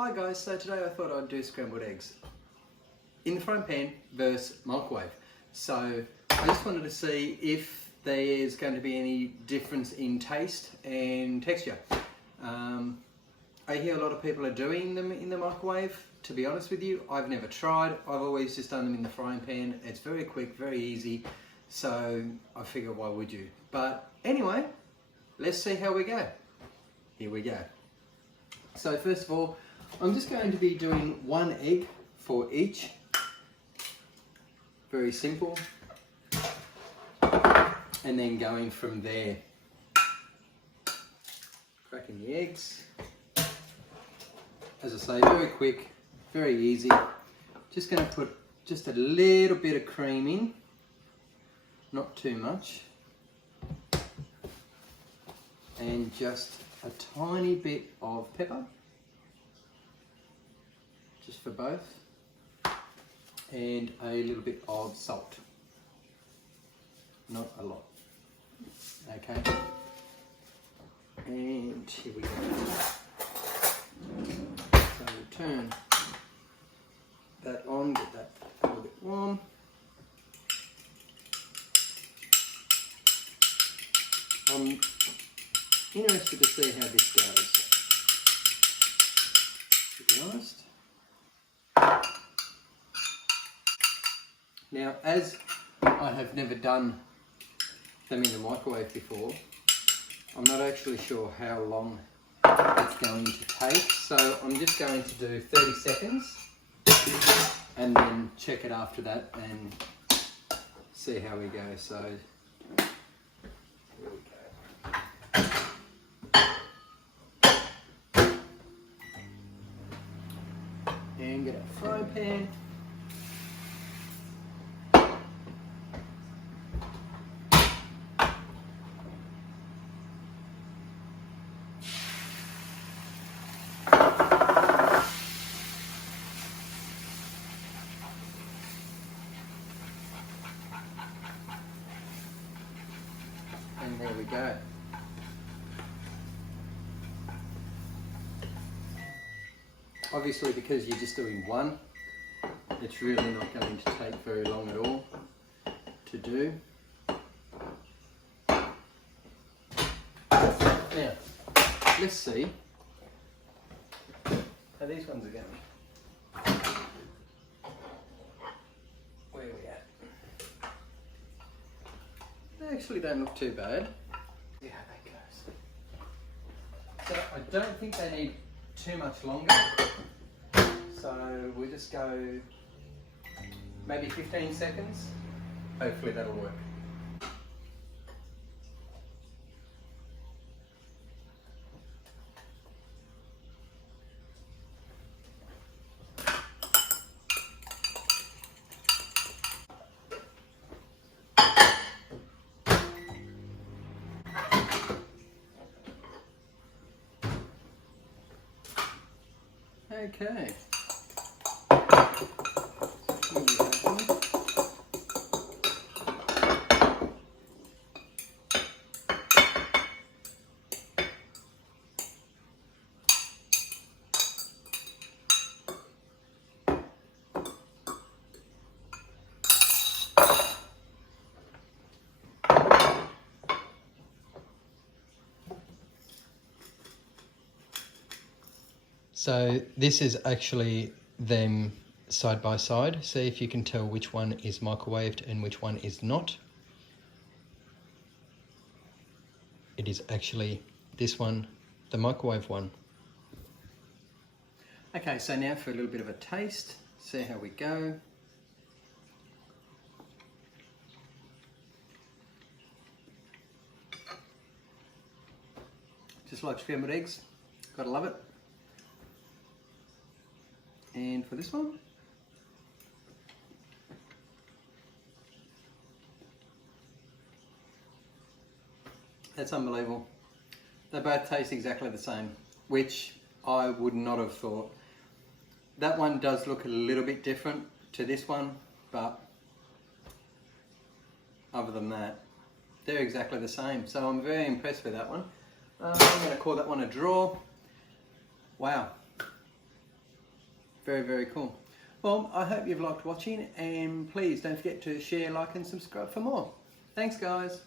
Hi guys, so today I thought I'd do scrambled eggs in the frying pan versus microwave. So I just wanted to see if there's going to be any difference in taste and texture. I hear a lot of people are doing them in the microwave. To be honest with you, I've never tried. I've always just done them in the frying pan. It's very quick, very easy. So I figure, why would you? But anyway, let's see how we go. Here we go. So first of all, I'm just going to be doing one egg for each. Very simple. And then going from there. Cracking the eggs. As I say, very quick, very easy. Just going to put just a little bit of cream in. Not too much. And just a tiny bit of pepper. Just for both, and a little bit of salt, not a lot. Okay, and here we go. So we'll turn that on, get that a little bit warm. I'm interested to see how this goes, to be honest. Now, as I have never done them in the microwave before, I'm not actually sure how long it's going to take, so I'm just going to do 30 seconds and then check it after that and see how we go. So here we go. And get a frying pan. And there we go. Obviously, because you're just doing one, it's really not going to take very long at all to do. Now, let's see how these ones are going. Where are we at? They actually don't look too bad. See how that goes. So I don't think they need too much longer. So we'll just go maybe 15 seconds. Hopefully that'll work. Okay. So this is actually them side by side. See if you can tell which one is microwaved and which one is not. It is actually this one, the microwave one. Okay, so now for a little bit of a taste, see how we go. Just like scrambled eggs, gotta love it. And for this one, that's unbelievable. They both taste exactly the same, which I would not have thought. That one does look a little bit different to this one, but other than that, they're exactly the same. So I'm very impressed with that one. I'm going to call that one a draw. Wow. Very, very cool. Well, I hope you've liked watching, and please don't forget to share, like and subscribe for more. Thanks guys.